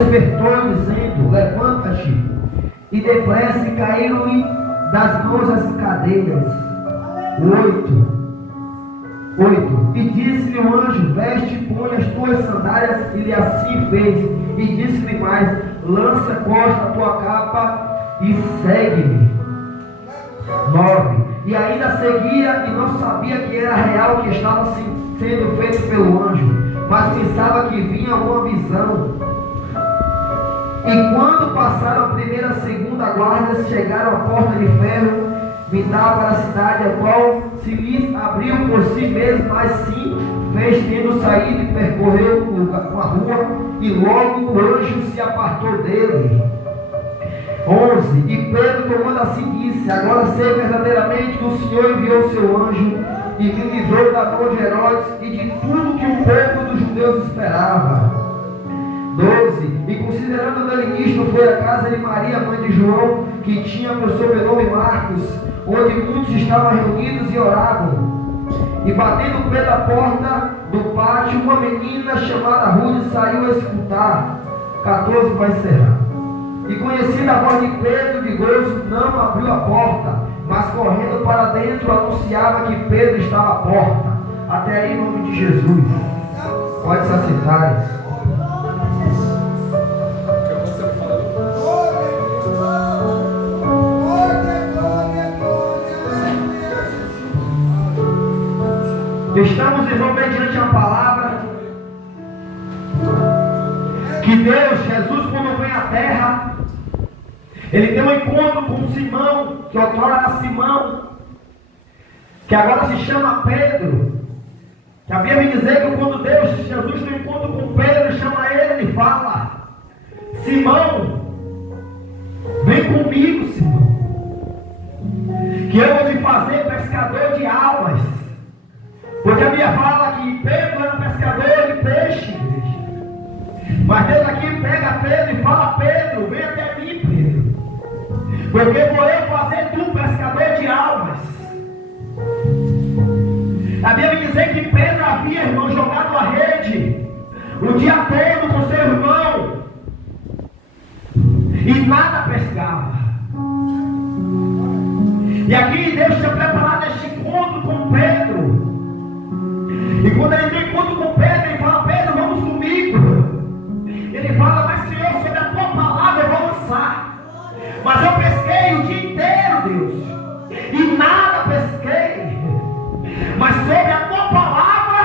despertou, dizendo: levanta-te. E depressa caíram-lhe das mãos as cadeias. 8. E disse-lhe o anjo: veste, põe as tuas sandálias. E ele assim fez. E disse-lhe mais: lança, costa a tua capa e segue-me. 9. E ainda seguia e não sabia que era real o que estava sendo feito pelo anjo, mas pensava que vinha uma visão. E quando passaram a primeira e a segunda guarda, chegaram à porta de ferro, vital para a cidade, a qual se lhes abriu por si mesmo, mas sim fez, tendo saído, e percorreu a rua, e logo o anjo se apartou dele. 11. E Pedro, tomando assim, disse: agora sei verdadeiramente que o Senhor enviou seu anjo e me livrou da mão de Herodes e de tudo que o povo dos judeus esperava. 12. E considerando dele nisto, foi a casa de Maria, mãe de João, que tinha por sobrenome Marcos, onde muitos estavam reunidos e oravam. E batendo o pé da porta do pátio, uma menina chamada Rude saiu a escutar. 14 vai encerrar. E conhecendo a voz de Pedro, de gozo, não abriu a porta, mas correndo para dentro anunciava que Pedro estava à porta. Até aí, em nome de Jesus. Pode se assentar. Estamos, irmão, mediante a palavra que Deus, Jesus, quando vem à terra, ele tem um encontro com Simão, que outrora era Simão, que agora se chama Pedro. Que a Bíblia dizer que quando Deus, Jesus, tem um encontro com Pedro, chama ele e fala: Simão, vem comigo, Simão, que eu vou te fazer pescador de almas. Porque a Bíblia fala que Pedro era pescador de peixe. Mas Deus aqui pega Pedro e fala: Pedro, vem até mim, Pedro, porque vou eu fazer tu pescador de almas. A Bíblia diz que Pedro havia, irmão, jogado a rede o dia todo com seu irmão e nada pescava. E aqui Deus tinha preparado este encontro com Pedro. E quando ele tem encontro com Pedro, ele fala: Pedro, vamos comigo. Ele fala: mas Senhor, sobre a tua palavra eu vou lançar. Mas eu pesquei o dia inteiro, Deus, e nada pesquei. Mas sobre a tua palavra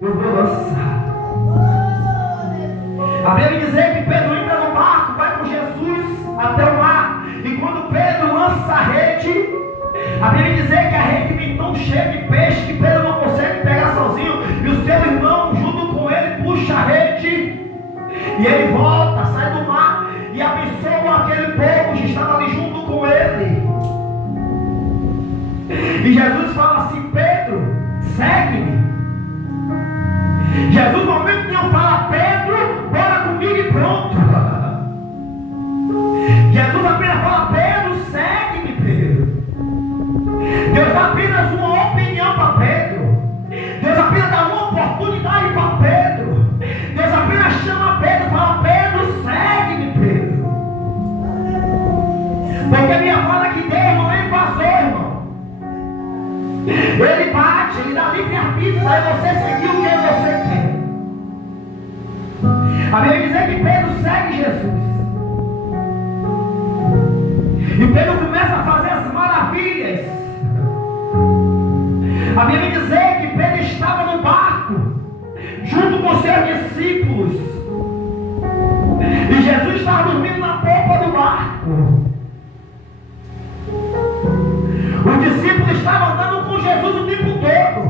eu vou lançar. A Bíblia diz que Pedro entra no barco, vai com Jesus até o mar. E quando Pedro lança a rede, a Bíblia diz que a rede vem tão cheia de peixe que Pedro não consegue pegar sozinho. E o seu irmão, junto com ele, puxa a rede. E ele volta, sai do mar e abençoa aquele povo que estava ali junto com ele. E Jesus fala assim: Pedro, segue-me. Jesus no momento nenhum fala: Pedro, bora comigo e pronto. Jesus apenas fala: Pedro, segue-me, Pedro. Deus dá apenas uma opinião para Pedro. Deus apenas dá uma oportunidade para Pedro. Deus apenas chama Pedro e fala: Pedro, segue-me, Pedro. Porque a minha fala que Deus não é invasor, irmão. Ele bate, ele dá livre-arbítrio para você seguir o que você quer. A Bíblia diz que Pedro segue Jesus. E Pedro começa a fazer as maravilhas. A Bíblia diz que Pedro estava no barco, junto com seus discípulos. E Jesus estava dormindo na popa do barco. Os discípulos estavam andando com Jesus o tempo todo.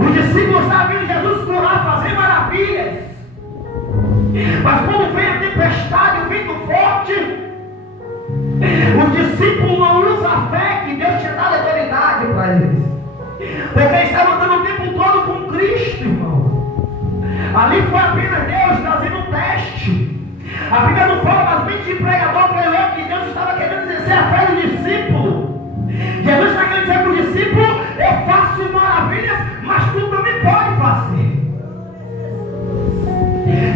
Os discípulos estavam vendo Jesus curar, fazer maravilhas. Mas quando vem a tempestade, o vento forte, os discípulos não usam a fé que Deus tinha dado autoridade para eles. Porque eles estavam andando o tempo todo com Cristo, irmão. Ali foi apenas Deus trazendo um teste. A Bíblia não fala, mas mente de pregador creu que Deus estava querendo exercer a fé do discípulo. Jesus está querendo dizer para o discípulo: eu faço maravilhas, mas tu também pode fazer.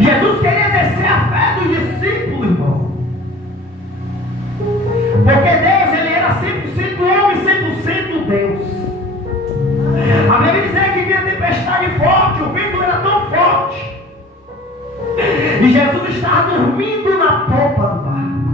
Jesus queria exercer a E Jesus estava dormindo na popa do barco.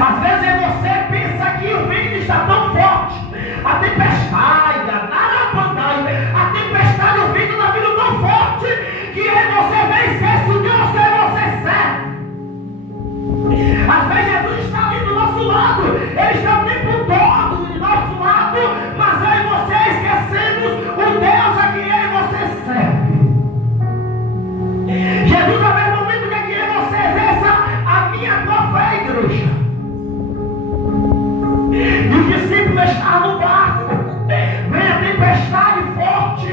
Às vezes você pensa que o vento está tão forte, a tempestade, a tempestade, o vento está vindo tão forte, que aí você vem esquece o Deus que você serve. Às vezes Jesus está ali do nosso lado, Ele está o tempo todo do nosso lado, mas eu e você esquecemos o Deus a quem eu e você serve. Jesus, a ver o momento que eu e você exerça a minha tua fé, igreja. E os discípulos estavam no barco, vem a tempestade forte,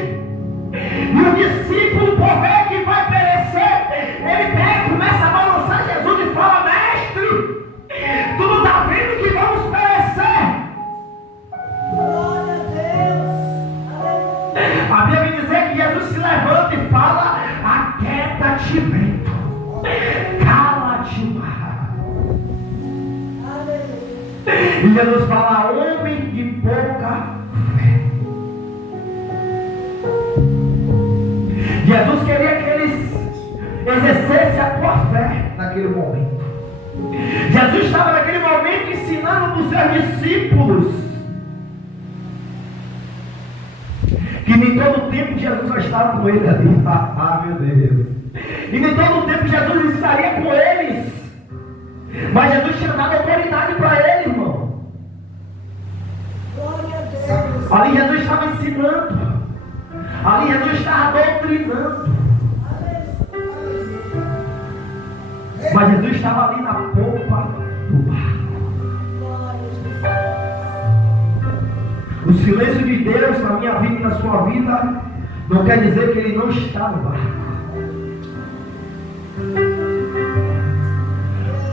e o discípulo, por ver que vai perecer, ele pega, começa a balançar Jesus e fala: mestre, tu não está vendo que vamos perecer? Glória a Deus. A Bíblia vai dizer que Jesus se levanta e fala: aquieta-te, vento, cala-te, mar. E Jesus fala: homem de pouca fé. Jesus queria que eles exercessem a tua fé naquele momento. Jesus estava naquele momento ensinando para os seus discípulos que nem todo o tempo Jesus já estava com ele ali. Ah, meu Deus. E nem todo o tempo Jesus estaria com eles. Mas Jesus tinha dado autoridade para ele, irmão. Glória a Deus. Ali Jesus estava ensinando. Ali Jesus estava doutrinando. Mas Jesus estava ali na popa do barco. O silêncio de Deus na minha vida e na sua vida não quer dizer que Ele não está no barco.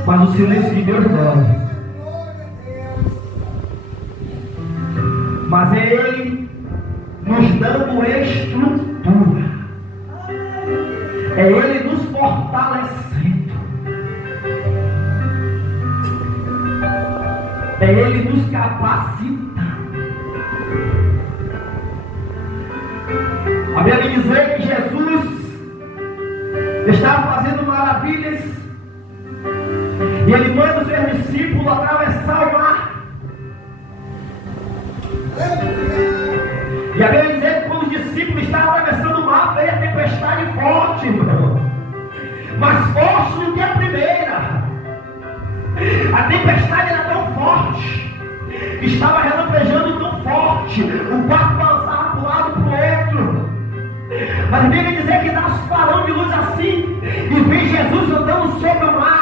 Mas o silêncio de Deus dói. Mas é Ele nos dando estrutura. É Ele nos fortalecendo. É Ele nos capacitando. A Bíblia diz que Jesus estava fazendo maravilhas. E Ele manda os seus discípulos atravessar o mar. E a Bíblia diz que quando os discípulos estavam atravessando o mar, veio a tempestade forte, irmão. Mais forte do que a primeira. A tempestade era tão forte, que estava relampejando tão forte, o barco balançava para um lado e para o outro. Mas a Bíblia diz que dá um clarão de luz assim, e vem Jesus andando sobre o mar.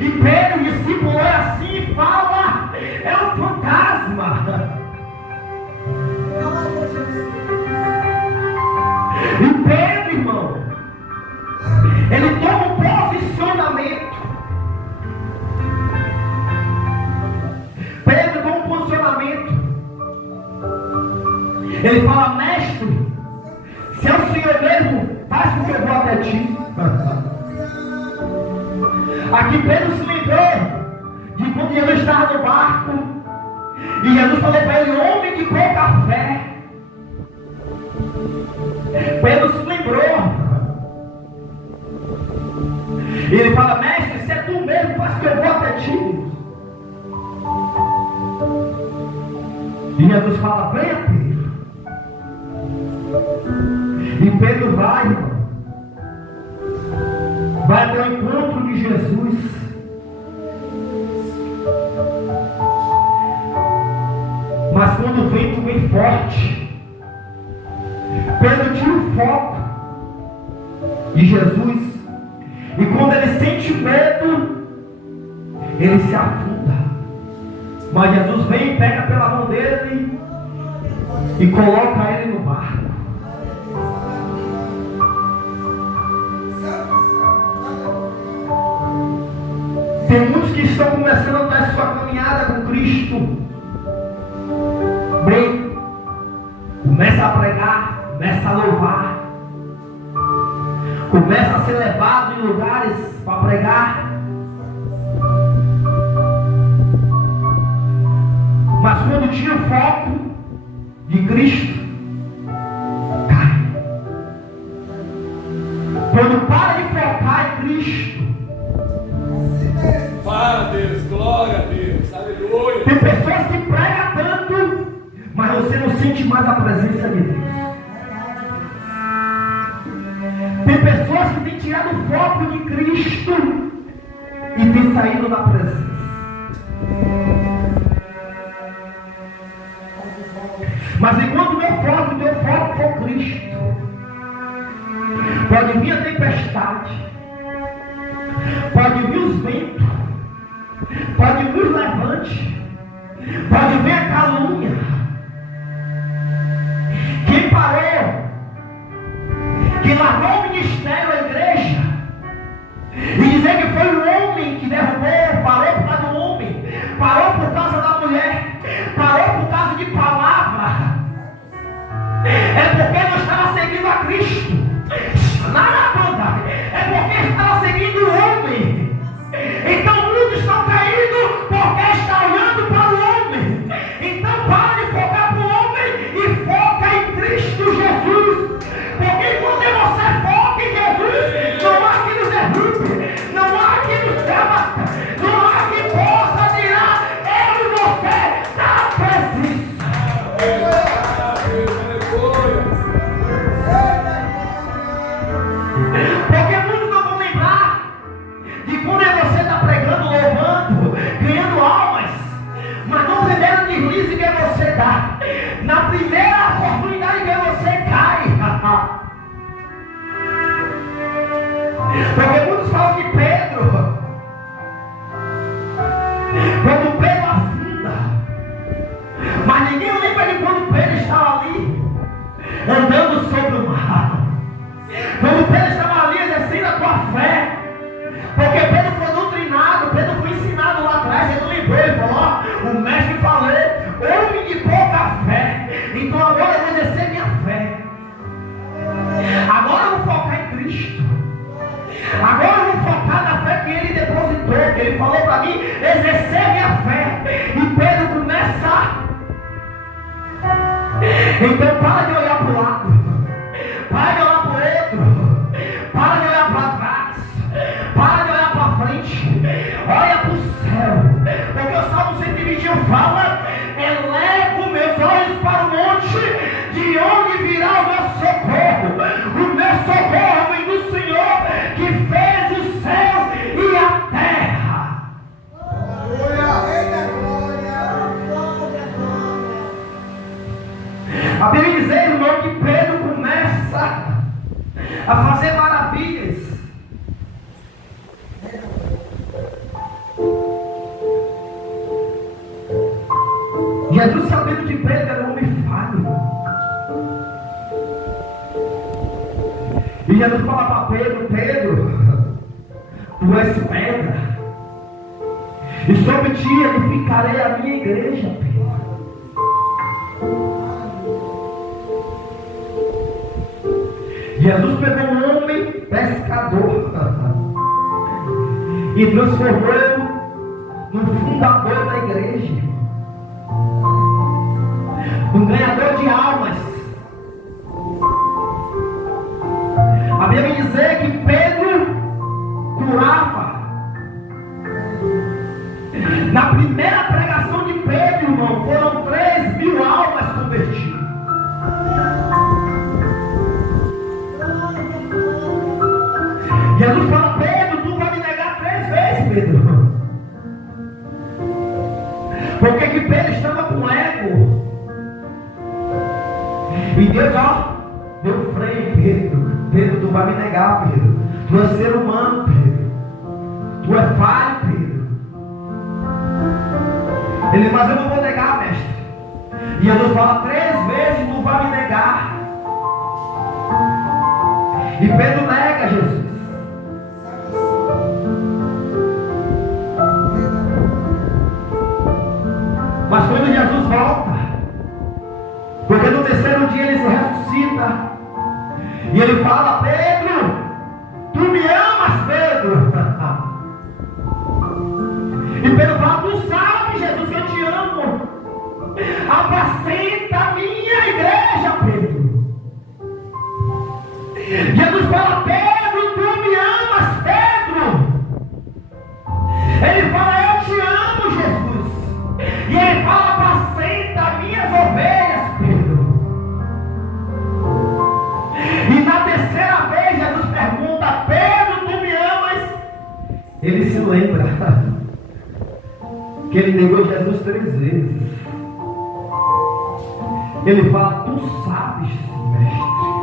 E Pedro, o discípulo, olha assim e fala: é um fantasma. E Pedro, irmão, ele toma um posicionamento. Pedro toma um posicionamento. Ele fala: mestre, se é o Senhor mesmo, faz com que eu vou até ti. Aqui Pedro se lembrou de quando Jesus estava no barco e Jesus falou para ele: homem de pouca fé. Pedro se lembrou. E ele fala: mestre, se é tu mesmo, faz que eu vou até ti. E Jesus fala: venha, Pedro. E Pedro vai, irmão. Vai até o encontro de Jesus. Mas quando o vento vem forte, Pedro tira o foco de Jesus. E quando ele sente medo, ele se afunda. Mas Jesus vem e pega pela mão dele e coloca ele no barco. Tem muitos que estão começando a sua caminhada com Cristo. Bem, começa a pregar, começa a louvar, começa a ser levado em lugares para pregar. Mas quando tira o foco de Cristo, cai. Quando para de focar em Cristo. Fala, Deus, glória a Deus, aleluia. Tem pessoas que pregam tanto, mas você não sente mais a presença de Deus. Tem pessoas que têm tirado o foco de Cristo e têm saído da presença. Mas enquanto o teu foco for Cristo, pode vir a tempestade, pode vir os ventos, pode vir os levantes, pode vir a calúnia. Quem parou, que largou o ministério, a igreja, e dizer que foi o homem que derrubou, parou por causa do homem, parou por causa da mulher, parou por causa de palavra, é porque não estava seguindo a Cristo. É porque estava seguindo o homem. Então muitos estão caindo porque estão olhando para o homem. Então para de focar para o homem e foca em Cristo Jesus. Porque quando você foca em Jesus, não há que nos derrube, não há que nos abata, não há que possa tirar eu e você da presença. Porque muitos não vão lembrar de quando você está pregando, louvando, ganhando almas, mas no primeiro deslize que você dá, na primeira oportunidade que você cai. Porque muitos falam de Pedro, quando Pedro afunda, mas ninguém lembra de quando Pedro estava ali, andando sobre o mar. Quando Pedro estava ali exercendo a tua fé, porque Pedro foi doutrinado, Pedro foi ensinado lá atrás, ele não lembrou, ele falou, ó, o mestre falou, homem de pouca fé, então agora eu vou exercer minha fé, agora eu vou focar em Cristo, agora eu vou focar na fé que ele depositou, que ele falou para mim, exercer minha fé, e Pedro começa, então para de olhar para o lado, para de olhar para o outro, para de olhar para trás, para de olhar para frente, olha para o céu, porque o Salmo 121 fala, elevo meus olhos para o monte, de onde virá o meu socorro vem do Senhor, que fez os céus e a terra. A Bíblia diz, irmão, que Pedro começa a fazer maravilhas. Jesus, sabendo que Pedro era um homem falho, e Jesus fala para Pedro, Pedro, tu és pedra, e sobre ti edificarei a minha igreja, Pedro. Jesus pegou um homem pescador e transformou no fundador da igreja, um ganhador de almas. A Bíblia diz que Pedro curava. Na primeira pregação de Pedro, irmão, foram 3.000 almas convertidas. Jesus fala, Pedro, tu vai me negar 3 vezes, Pedro. Porque que Pedro estava com ego. E Deus, ó, deu freio, Pedro. Pedro, tu vai me negar, Pedro. Tu és ser humano, Pedro. Tu és falho, Pedro. Ele, mas eu não vou negar, mestre. E Jesus fala, 3 vezes tu vai me negar. E Pedro nega Jesus. Mas quando Jesus volta, porque no terceiro dia ele se ressuscita, e ele fala, Pedro, tu me amas, Pedro? E Pedro fala, tu sabes, Jesus, que eu te amo. Apacenta a minha igreja, Pedro. Jesus fala, Pedro, ele se lembra que ele negou Jesus 3 vezes. Ele fala: tu sabes, mestre.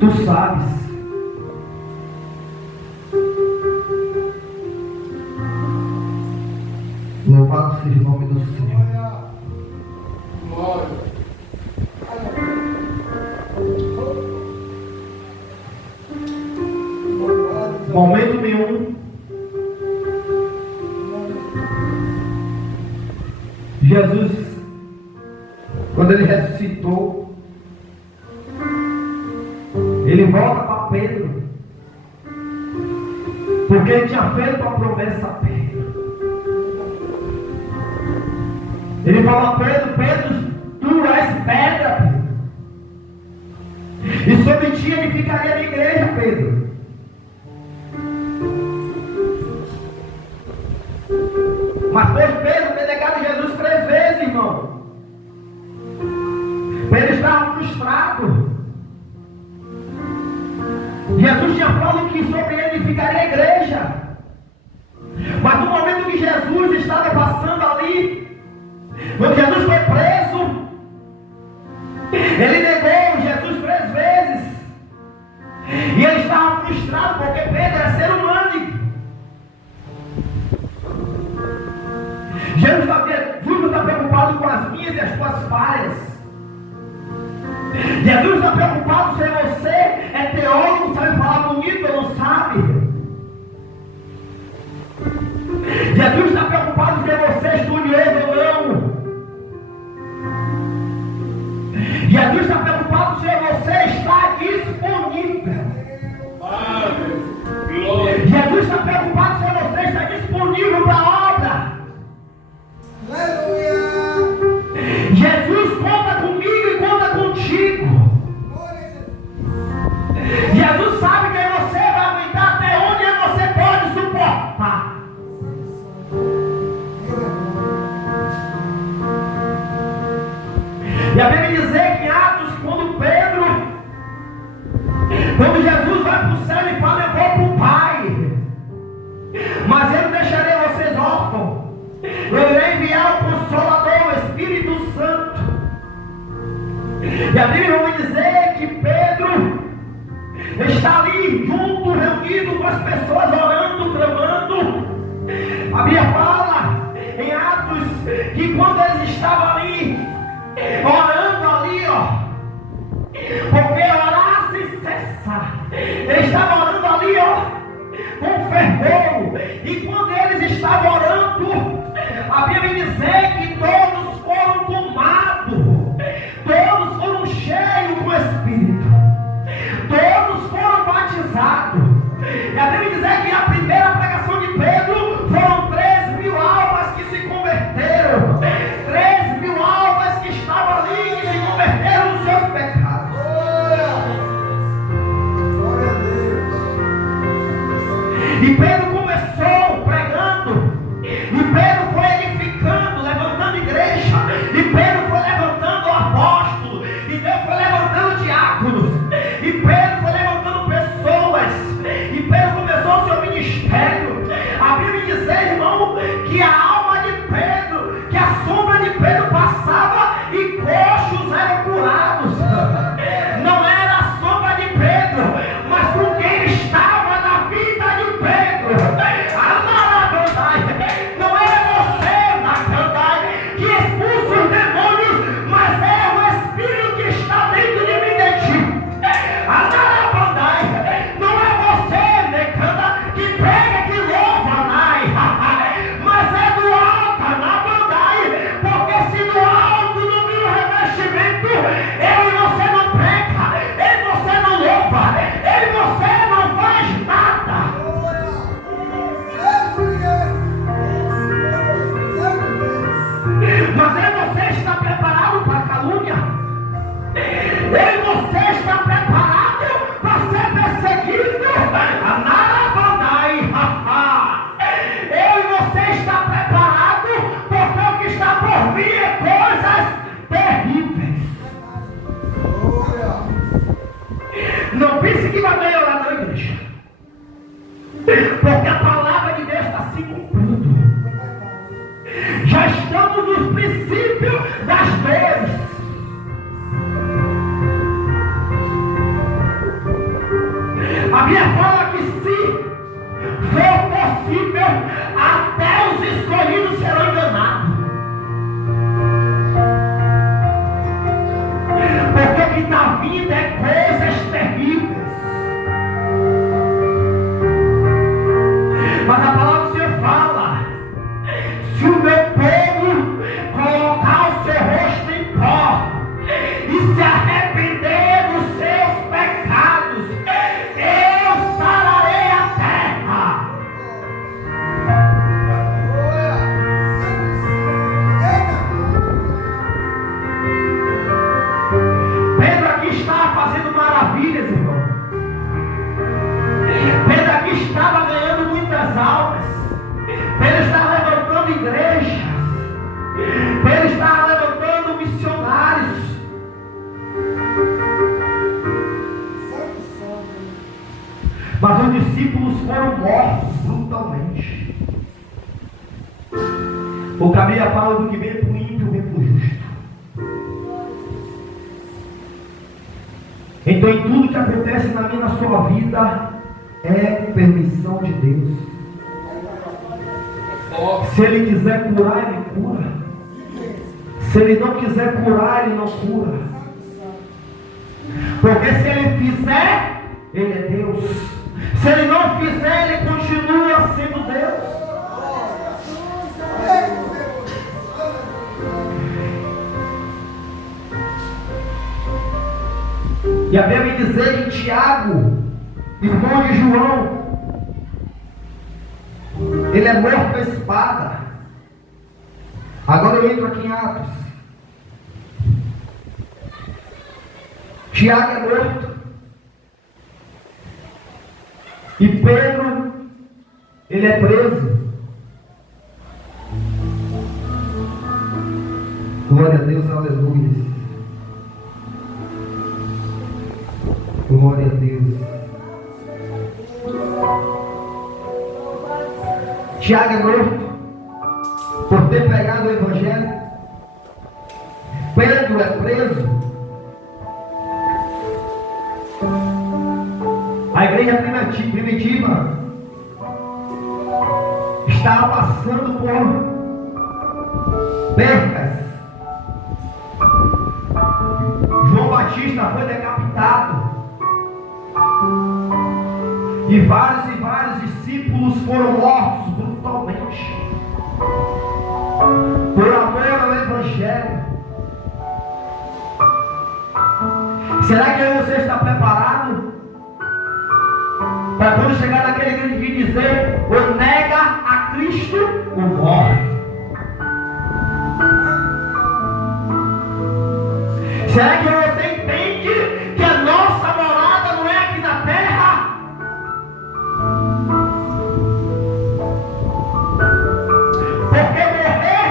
Tu sabes. Louvado seja o nome do Senhor. Glória. Momento nenhum Jesus, quando ele ressuscitou, ele volta para Pedro, porque ele tinha feito a promessa a Pedro. Ele fala: Pedro, Pedro, tu és pedra, Pedro, e sobre ti edificaria a minha igreja, Pedro. Mas depois Pedro ter negado Jesus 3 vezes, irmão. Pedro estava frustrado. Jesus tinha falado que sobre ele ficaria a igreja. Mas no momento que Jesus estava passando ali, quando Jesus foi preso, ele negou Jesus 3 vezes. E ele estava frustrado porque Pedro era ser humano. Jesus não está preocupado com as minhas e as tuas falhas. Jesus está preocupado se você é teólogo, sabe falar bonito ou não sabe. Jesus está preocupado se você é estudioso ou não. Jesus está preocupado se você está disponível. Glória. Jesus está preocupado se você está disponível para a obra. Aleluia. Jesus conta comigo e conta contigo. Jesus sabe que você vai aguentar até onde você pode suportar. E a Bíblia diz que em Atos, quando Jesus vai para o céu, ele fala: eu vou para o Pai, mas eu não deixarei vocês órfãos. Eu irei enviar o Consolador, o Espírito Santo. E a Bíblia vai dizer que Pedro está ali junto, reunido com as pessoas, orando, clamando. A Bíblia fala em Atos que quando eles estavam ali, orando ali, porque orar sem cessar, eles estavam orando ali, com fervor. E quando eles estavam orando, a Bíblia diz que todos foram tomados, todos foram cheios do Espírito, todos foram batizados. E a Bíblia diz que a primeira pregação de Pedro foram 3.000 almas que se converteram, 3.000 almas que estavam ali, que que vai melhorar na igreja. Porque a palavra de Deus está se cumprindo. Já estamos nos princípios das dores. A Bíblia fala que se for possível, até os escolhidos serão enganados. Porque o que está vindo é coisas terríveis. Mas a palavra do Senhor fala: se o meu povo colocar o seu rosto em pó e se arrepender dos seus pecados, eu sararei a terra. Pedro aqui estava fazendo maravilhas, irmão. Pedro aqui estava ganhando muitas almas. Pedro estava levantando igrejas. Pedro estava levantando missionários. Mas os discípulos foram mortos brutalmente. O caminho fala do que vem para o ímpio, vem para o justo. Então, em tudo que acontece na minha, na sua vida, é permissão de Deus. Se Ele quiser curar, Ele cura. Se Ele não quiser curar, Ele não cura. Porque se Ele fizer, Ele é Deus. Se Ele não fizer, Ele continua sendo Deus. E a Bíblia diz que Tiago, irmão de João, ele é morto à espada. Agora eu entro aqui em Atos. Tiago é morto. E Pedro, ele é preso. Glória a Deus, aleluia. Glória a Deus. Tiago é morto por ter pregado o Evangelho. Pedro é preso. A igreja primitiva estava passando por percas. João Batista foi decapitado. E vários discípulos foram mortos brutalmente por amor ao Evangelho. Será que você está preparado para quando chegar naquele grande dia dizer: ou nega a Cristo ou morre? Será que você entende que a nossa morada não é aqui na terra? Porque morrer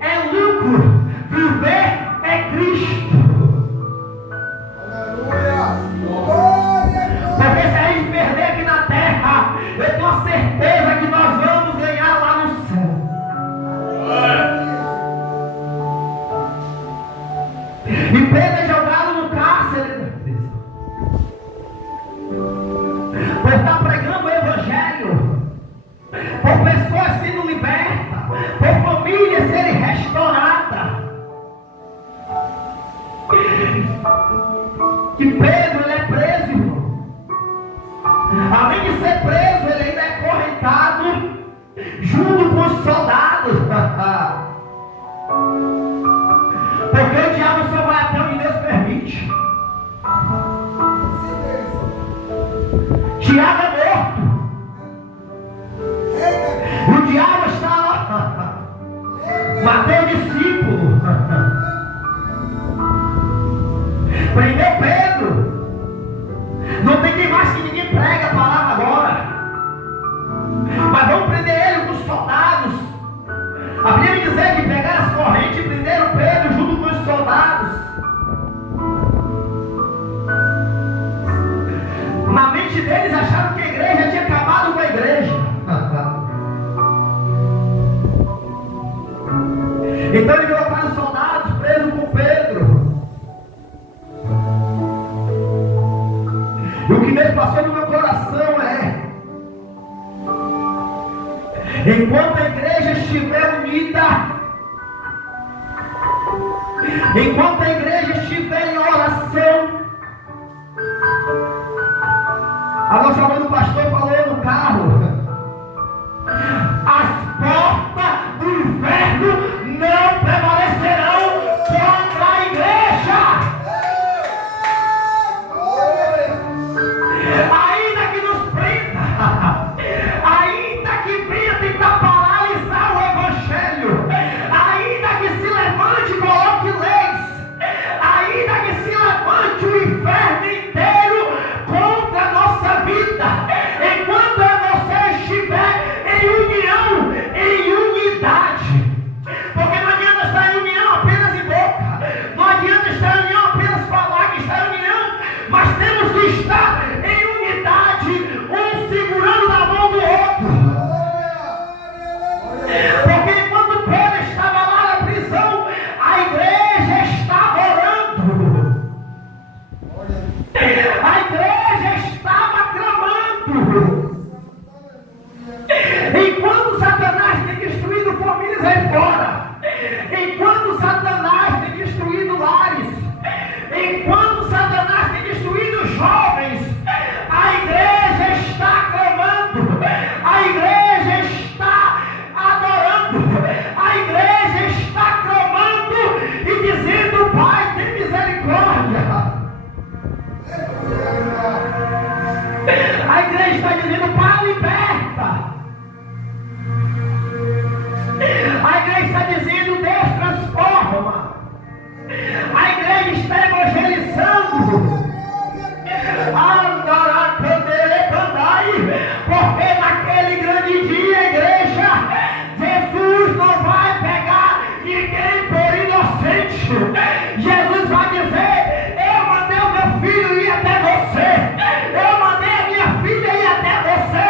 é lucro, viver é Cristo. Porque se a gente perder aqui na terra, eu tenho a certeza que nós vamos ganhar lá no céu. E Pedro é jogado no cárcere por estar pregando o Evangelho, por pessoas sendo libertas, por famílias serem restauradas. E Pedro, ele é preso, irmão. Além de ser preso, ele ainda é correntado junto com os soldados. Porque o diabo só vai até onde Deus permite. Tiago é morto. O diabo está lá. Matei o discípulo. Prendeu Pedro. Não tem quem mais que ninguém prega a palavra agora. Mas vamos prender ele com os soldados. A Bíblia diz que pegaram as correntes e prenderam Pedro junto com os soldados. E o que Deus passou no meu coração é: enquanto a igreja estiver unida, enquanto a igreja estiver em oração, a nossa mãe do pastor falou no carro, as portas do inferno não prevalecerão contra a igreja. Ainda que nos prenda, ainda que venha tentar paralisar o evangelho, ainda que se levante e coloque leis, ainda que se levante o inferno inteiro contra a nossa vida, enquanto você estiver em união, em unidade, porque não adianta estar em união apenas em boca, não adianta estar em união apenas falar que está em união, mas temos que estar em unidade, um segurando na mão do outro. Porque enquanto Pedro estava lá na prisão, a igreja estava orando, a igreja estava clamando. Enquanto Satanás tem destruído famílias aí fora, enquanto Satanás tem destruído lares, enquanto Satanás tem destruído jovens, a igreja está clamando, a igreja está adorando, a igreja está clamando e dizendo: Pai, tem misericórdia. A igreja está dizendo: Pai, liberta. A igreja está dizendo: Deus, transforma. A igreja está evangelizando. Porque naquele grande dia, igreja, Jesus não vai pegar ninguém por inocente. Jesus vai dizer: eu mandei o meu filho ir até você, eu mandei a minha filha ir até você,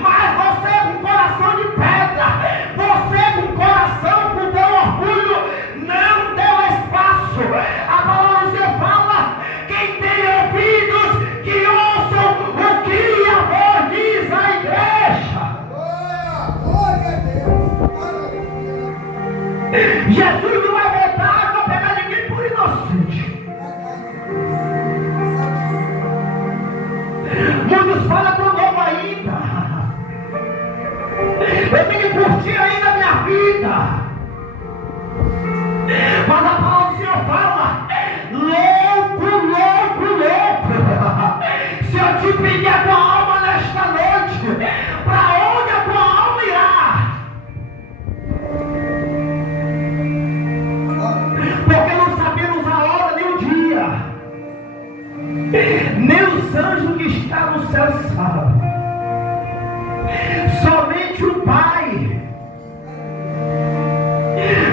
mas você com coração de pedra, você com coração com teu orgulho, não deu espaço. A palavra do Senhor fala: quem tem ouvidos, que ouçam o que a voz diz à igreja. Jesus não vai voltar para pegar ninguém por inocente. Muitos falam: estou novo ainda, eu tenho que curtir ainda a minha vida. Mas a palavra do Senhor fala: louco, louco, louco. Se eu te pedir a tua alma nesta noite, para onde a tua alma irá? Porque não sabemos a hora nem o dia, nem os anjos que estão no céu sabem, somente o Pai.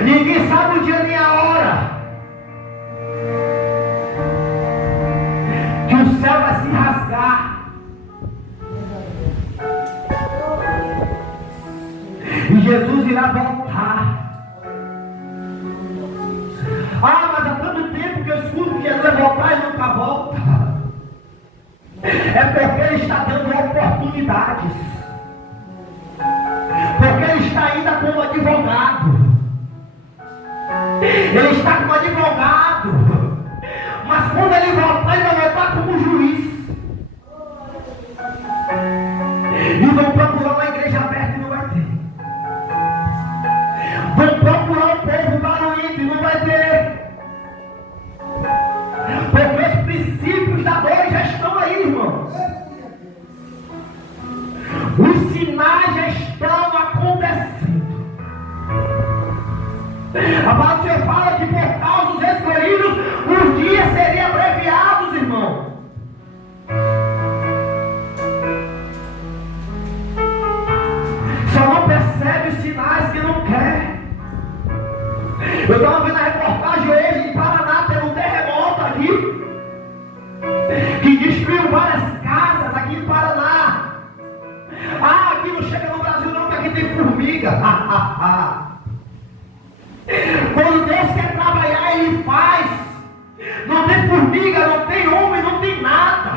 Ninguém sabe o dia nem a hora que o céu vai se rasgar e Jesus irá voltar. Ah, mas há tanto tempo que eu escuto que Jesus vai voltar e nunca volta. É porque Ele está dando oportunidades, porque Ele está ainda como advogado. Ele está como advogado, mas quando Ele voltar, Ele vai voltar como juiz. E vão procurar uma igreja aberta e não vai ter. Vão procurar um povo barulhento e não vai ter. Porque os princípios da dor já estão aí, irmão. Os sinais já estão acontecendo. A palavra do Senhor fala que por causa dos escolhidos, os dias seriam abreviados, irmão. Só não percebe os sinais que não quer. Eu estava vendo a reportagem hoje em Paraná, teve um terremoto aqui, que destruiu várias casas aqui em Paraná. Ah, aqui não chega no Brasil não, que aqui tem formiga. Quando Deus quer trabalhar, Ele faz. Não tem formiga, não tem homem, não tem nada.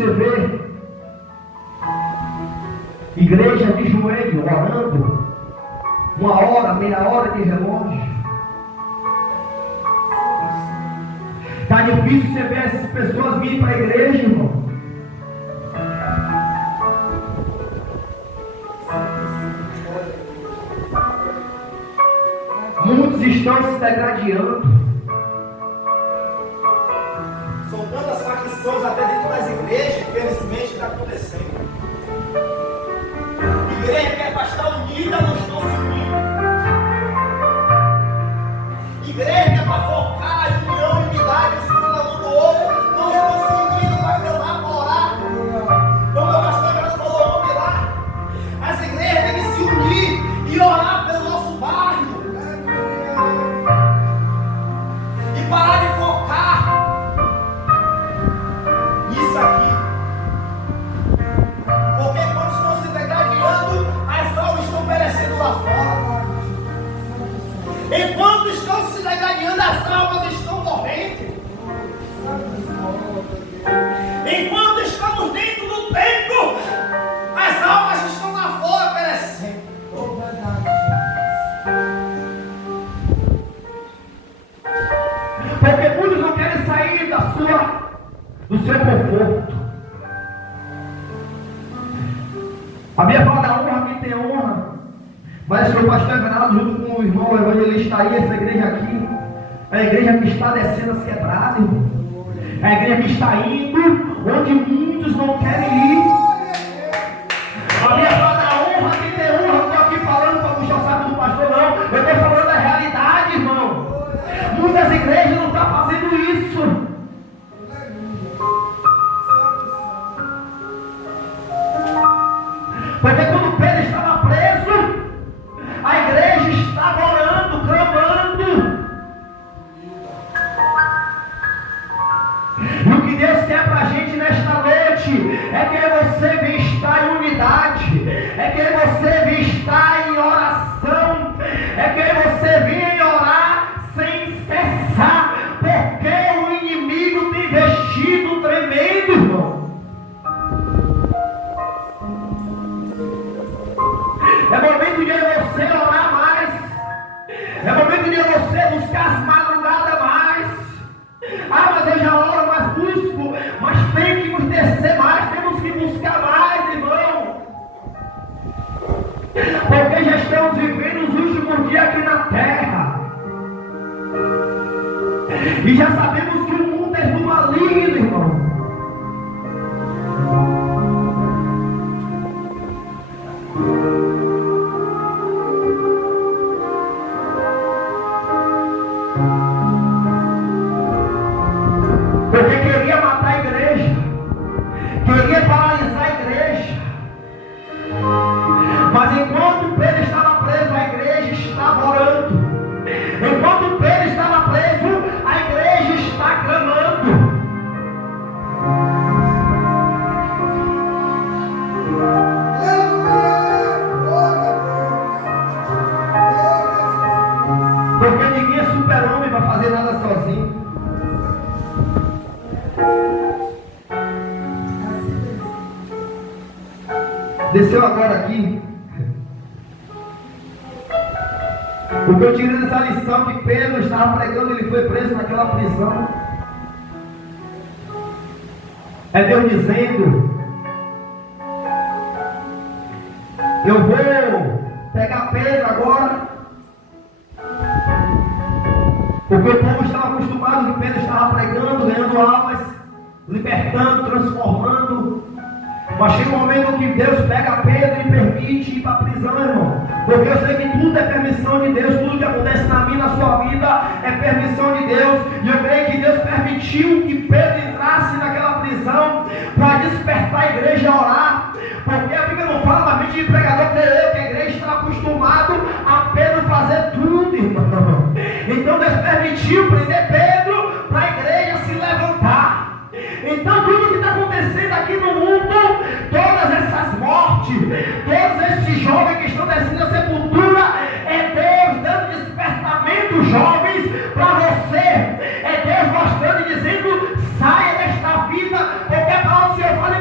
você vê igreja de joelho, orando, 1 hora, meia hora de relógio. Está difícil você ver essas pessoas virem para a igreja, irmão. Muitos estão se degradando. São tantas facções até dentro das igrejas, infelizmente está acontecendo. Igreja que é para estar unida, não estão se unindo. Igreja que é para focar a união e unidade, o Senhor um do outro, não estão se unindo para clamar, para orar. Como o pastor Geraldo falou ontem lá, as igrejas têm que se unir e orar pelo nosso bairro. E parar de focar nisso aqui. Porque quando estão se degradando, as almas estão perecendo lá fora. Enquanto estão se degradando, as almas estão morrendo. Enquanto estamos dentro do templo, as almas estão lá fora perecendo. Porque muitos não querem sair do seu conforto. A minha fala da honra, quem tem honra. Mas o pastor Everaldo, junto com o irmão evangelista aí, essa igreja aqui, é a igreja que está descendo as quebradas, irmão. É a igreja que está indo onde muitos não querem ir. A minha fala da honra, quem tem honra, não estou aqui falando para puxar o saco do pastor, não. Eu estou falando da realidade, irmão. Muitas igrejas não estão fazendo isso. Porque quando Pedro estava preso, a igreja estava orando, clamando. E o que Deus quer para a gente nesta noite é que você venha estar em unidade, é que você venha estar em oração, é que você venha orar sem cessar, porque o inimigo tem vestido tremendo, irmão. É momento de você orar mais. É momento de você buscar as madrugadas mais. Ah, mas eu já oro, mas busco. Mas tem que nos descer mais. Temos que buscar mais, irmão. Porque já estamos vivendo os últimos dias aqui na terra. E já sabemos que o mundo é do maligno, irmão. Porque queria matar a igreja, queria paralisar a igreja. Mas enquanto Pedro estava preso, a igreja estava orando. Enquanto Pedro estava preso, a igreja está clamando. Porque ninguém é super-homem para fazer nada sozinho. Desceu agora aqui. O que eu tirei dessa lição que Pedro estava pregando, ele foi preso naquela prisão. É Deus dizendo: eu vou pegar Pedro agora. Porque o povo estava acostumado que Pedro estava pregando, ganhando almas, libertando, transformando. Mas chega um momento que Deus pega Pedro e permite ir para a prisão, irmão. Porque eu sei que tudo é permissão de Deus. Tudo que acontece na minha, na sua vida, é permissão de Deus. E eu creio que Deus permitiu que Pedro entrasse naquela prisão para despertar a igreja a orar. Porque a Bíblia não fala na mente de pregador, creio eu, que a igreja está acostumado a Pedro fazer tudo, irmão. Então Deus permitiu prender Pedro para a igreja se levantar. Então tudo que está acontecendo aqui no mundo, todas essas mortes, todos esses jovens que estão descendo a sepultura, é Deus dando despertamento, jovens, para você. É Deus mostrando e dizendo: saia desta vida, porque a palavra do Senhor fala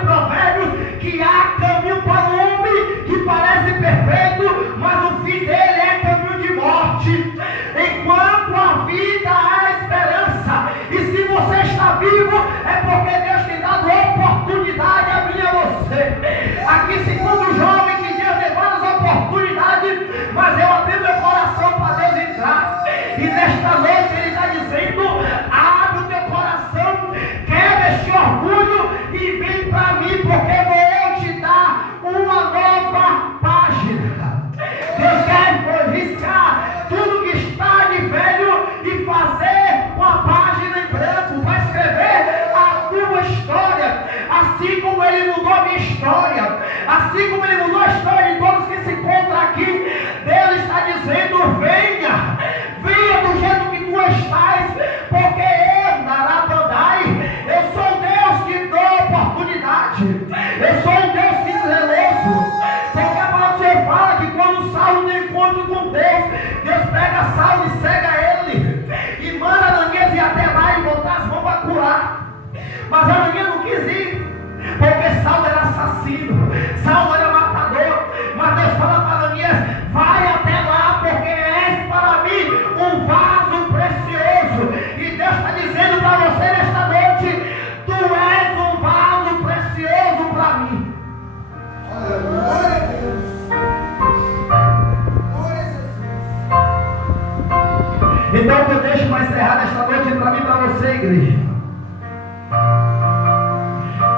Eu sou um Deus zeloso. Porque a palavra do Senhor fala que quando Saulo tem encontro com Deus, Deus pega Saulo e cega ele. E manda Ananias ir até lá e botar as mãos para curar. Mas Ananias não quis ir. Porque Saulo era assassino. Saulo era matador. Mas Deus fala para Ananias: vai até lá, porque és para mim um vaso precioso. E Deus está dizendo para você nesta noite: tu és um vaso precioso para mim. Glória a Deus. Glória a Jesus. Então o que eu deixo para encerrar nesta noite para mim e para você, igreja,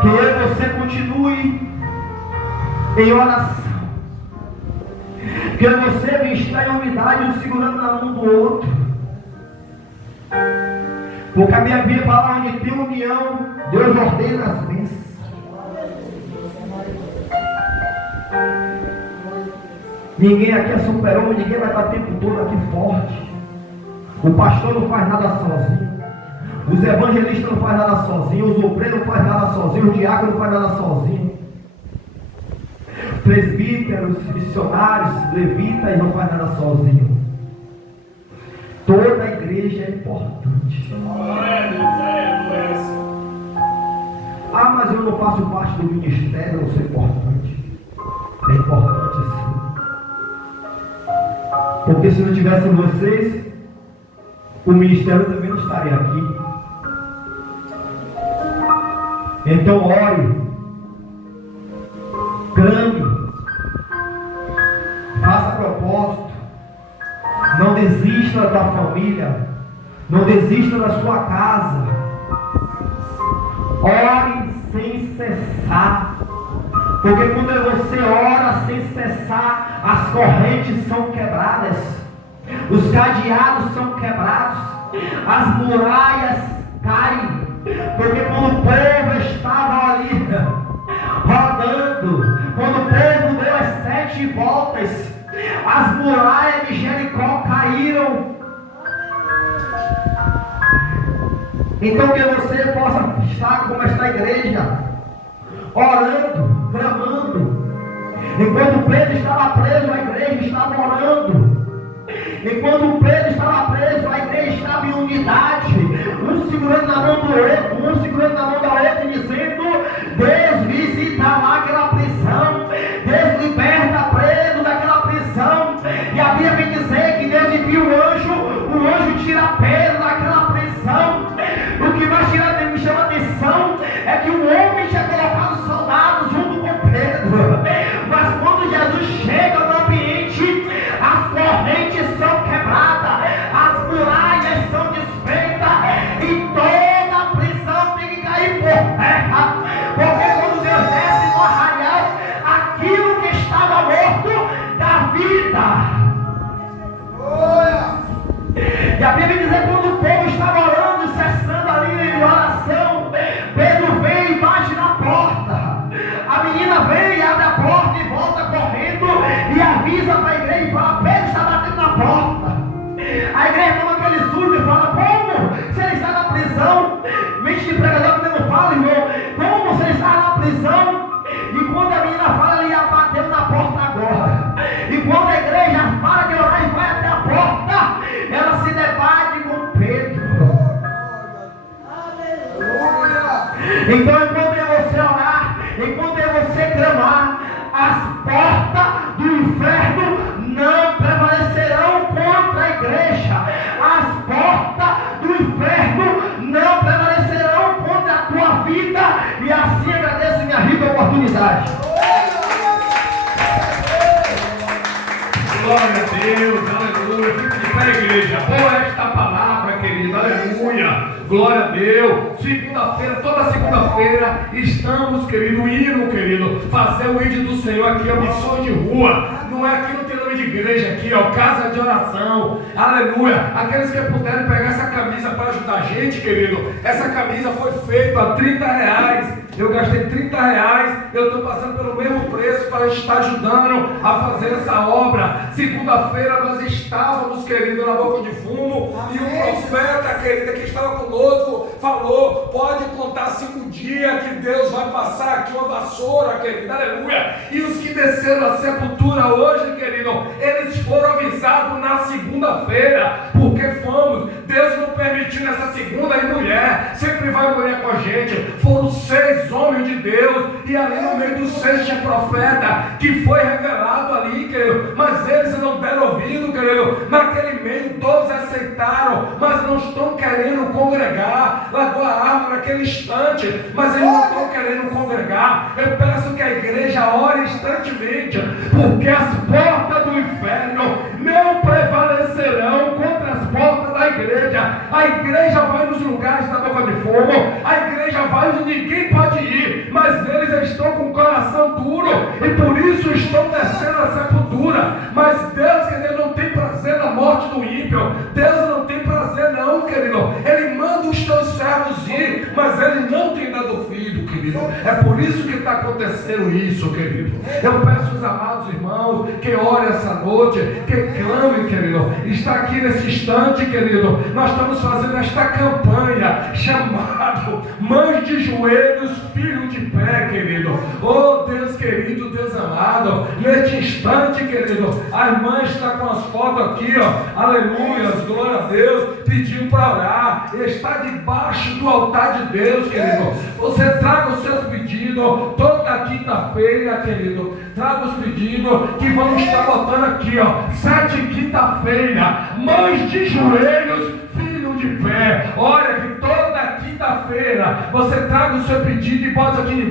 que eu e você continue em oração, que eu e você venha estar em unidade, um segurando na mão do outro, porque a minha Bíblia fala: onde tem união, Deus ordena as bênçãos. Ninguém aqui é super-homem, ninguém vai estar o tempo todo aqui forte. O pastor não faz nada sozinho, os evangelistas não fazem nada sozinhos, os obreiros não fazem nada sozinhos, os diáconos não fazem nada sozinhos, presbíteros, missionários, levitas não fazem nada sozinhos. Toda a igreja é importante. Ah, mas eu não faço parte do ministério, eu sou importante. É importante sim. Porque se não tivessem vocês, o ministério também não estaria aqui. Então ore, clame, faça propósito, não desista da tua família, não desista da sua casa. Ore sem cessar, porque quando você ora sem cessar, as correntes são quebradas, os cadeados são quebrados, as muralhas caem. Porque quando o povo estava ali rodando, quando o povo deu as 7 voltas, as muralhas de Jericó caíram. Então que você possa estar como esta igreja, orando, clamando. Enquanto Pedro estava preso, a igreja estava orando. Enquanto Pedro estava preso, a igreja estava em unidade, um segurando na mão do outro, um segurando na mão da outra, dizendo: Deus visita lá aquela prisão, Deus liberta preso daquela prisão. E a Bíblia vem dizer que Deus envia o anjo tira Pedro daquela prisão. O que mais me chama a atenção é que o homem tinha colocado soldados junto com Pedro, mas quando Jesus chega no ambiente, as correntes são quebradas, as muralhas são desfeitas e toda a prisão tem que cair por terra. Porque quando Deus desce no arraial, aquilo que estava morto dá vida. E a Bíblia diz que quando o povo estava orando, cessando ali em oração, Pedro vem e bate na porta. A menina vem e abre a porta e volta correndo e avisa para a igreja e fala: Pedro está batendo na porta. A igreja toma aquele susto e fala: como? Se ele está na prisão. Mente de pregador que não fala, irmão. Como se ele está na prisão? E quando a menina fala, ele já bateu na porta agora. E quando a igreja para de orar e vai até a porta, ela se debate com Pedro. Então enquanto você orar, enquanto você clamar, as portas do inferno não prevalecerão contra a igreja. As portas do inferno não prevalecerão contra a tua vida. E assim agradeço minha rica oportunidade. Glória a Deus, aleluia. Fica de pé, igreja. Boa esta palavra, querido, aleluia. Glória a Deus. Segunda-feira, toda segunda-feira, estamos, querido, indo, querido, fazer o ídolo do Senhor aqui, ó, missões de rua. Não é aqui, não tem nome de igreja aqui, ó, casa de oração, aleluia. Aqueles que puderem pegar essa camisa para ajudar a gente, querido, essa camisa foi feita a R$30. Eu gastei R$30, eu estou passando pelo mesmo preço para estar ajudando a fazer essa obra. Segunda-feira nós estávamos, querido, na boca de fumo, e um profeta, querida, que estava conosco, falou, pode contar 5 dias que Deus vai passar aqui uma vassoura, querido, aleluia. E os que desceram a sepultura hoje, querido, eles foram avisados na segunda-feira, porque fomos. Deus não permitiu nessa segunda e mulher, sempre vai mulher com a gente. Foram 6 homens de Deus, e ali no meio dos 6 tinha profeta, que foi revelado ali, querido, mas eles não deram ouvido, querido. Naquele meio todos aceitaram, mas não estão querendo congregar. Largou a arma naquele instante, mas eles não estão querendo congregar. Eu peço que a igreja ore instantemente, porque as portas do inferno não prevalecerão contra as portas da igreja. A igreja vai nos lugares da boca de fogo, a igreja vai onde ninguém pode ir, mas eles estão com o coração duro e por isso estão descendo a sepultura. Mas Deus, querido, não tem prazer na morte do ímpio. Deus não tem prazer não, querido. Ele manda os teus servos ir, mas ele não tem dado filho, querido. É por isso que está acontecendo isso, querido. Eu peço aos amados irmãos que orem essa noite, que clamem, querido. Está aqui nesse instante, querido, nós estamos fazendo esta campanha chamada Mães de Joelhos, Filho de Pé, querido. Oh Deus querido, Deus amado, neste instante, querido, a irmã está com as fotos aqui, ó, aleluia, glória a Deus, pediu para orar, está debaixo do altar de Deus, querido. Você traga os seus pedidos, toda quinta-feira, querido, traga os pedidos que vamos estar botando aqui, ó, 7 quinta-feira, Mães de Joelhos, Filho de Pé. Olha que toda quinta-feira você traga o seu pedido e bota aqui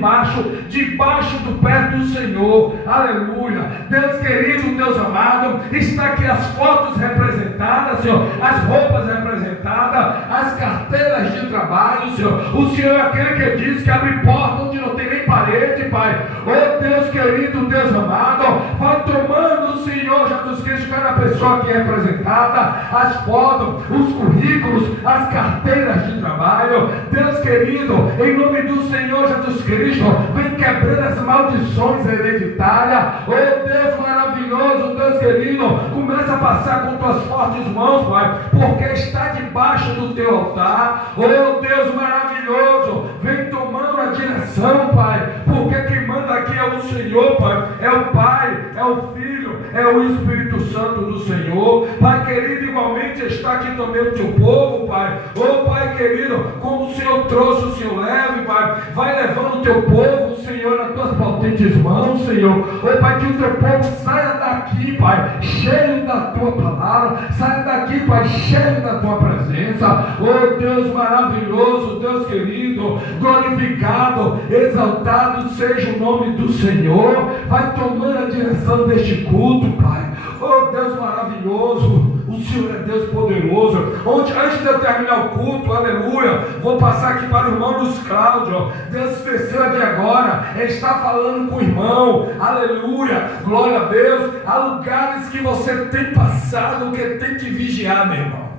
debaixo do pé do Senhor, aleluia. Deus querido, Deus amado, está aqui as fotos representadas, Senhor, as roupas representadas, as carteiras de trabalho, Senhor. O Senhor é aquele que diz que abre porta onde não tem nem parede, Pai. Oh Deus querido, Deus amado, vai tomando o Senhor Jesus Cristo, cada pessoa aqui representada, as fotos, os currículos, as carteiras de trabalho. Deus querido, em nome do Senhor Jesus Cristo, vem quebrando as maldições hereditárias. Oh Deus maravilhoso, Deus querido, começa a passar com tuas fortes mãos, Pai, porque está debaixo do teu altar. Oh Deus maravilhoso, vem tomando a direção, Pai, porque quem manda aqui é o Senhor, Pai, é o Pai, é o Filho, é o Espírito Santo do Senhor. Pai querido, igualmente está aqui também o teu povo, Pai. Oh Pai querido, como o Senhor trouxe, o Senhor leve, Pai, vai levando o teu povo, Senhor, nas tuas potentes mãos, Senhor. Oh Pai, que o teu povo saia daqui, Pai, cheio da tua palavra, saia daqui, Pai, cheio da tua presença. Oh Deus maravilhoso, Deus querido, glorificado, exaltado seja o nome do Senhor. Vai tomando a direção deste culto, Pai. Oh Deus maravilhoso, o Senhor é Deus poderoso. Antes de eu terminar o culto, aleluia, vou passar aqui para o irmão Luiz Cláudio. Deus esqueceu de agora, ele está falando com o irmão, aleluia, glória a Deus. Há lugares que você tem passado que tem que vigiar, meu irmão,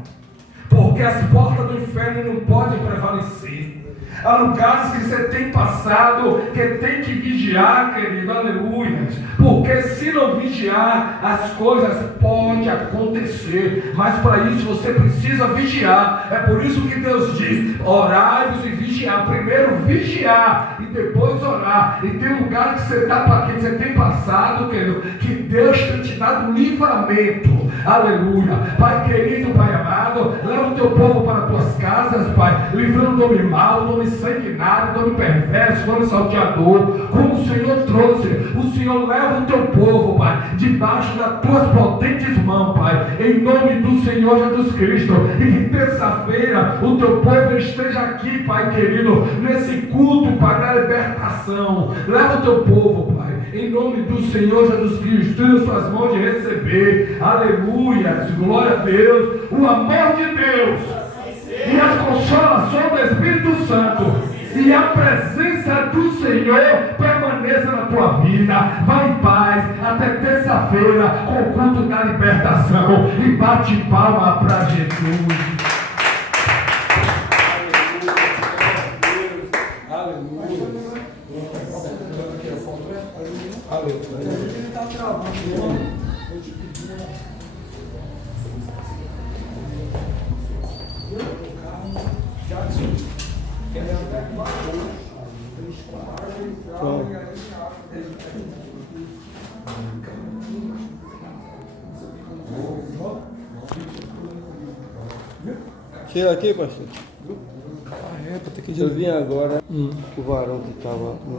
porque as portas do inferno não podem prevalecer. Há lugares que você tem passado que tem que vigiar, querido, aleluia, porque se não vigiar, as coisas podem acontecer, mas para isso você precisa vigiar. É por isso que Deus diz, orai-vos e vigiar. Primeiro vigiar e depois orar. E tem lugar que você tem passado, querido, que Deus tem te dado livramento, aleluia. Pai querido, Pai amado, leva o teu povo para as tuas casas, Pai, livrando o nome mau, o nome sanguinário, nome perverso, nome salteador, como o Senhor trouxe. O Senhor leva o teu povo, Pai, debaixo das tuas potentes mãos, Pai, em nome do Senhor Jesus Cristo. E que terça-feira o teu povo esteja aqui, Pai querido, nesse culto, Pai, da libertação. Leva o teu povo, Pai, em nome do Senhor Jesus Cristo. Tira suas mãos de receber, aleluia, glória a Deus, o amor de Deus e as consolações do Espírito Santo e a presença do Senhor permaneça na tua vida. Vai em paz até terça-feira com o culto da libertação e bate palma para Jesus. Aleluia. Aleluia. Pronto. Tira aqui, pastor. Ah, é, pra ter que Eu vim agora, o varão que estava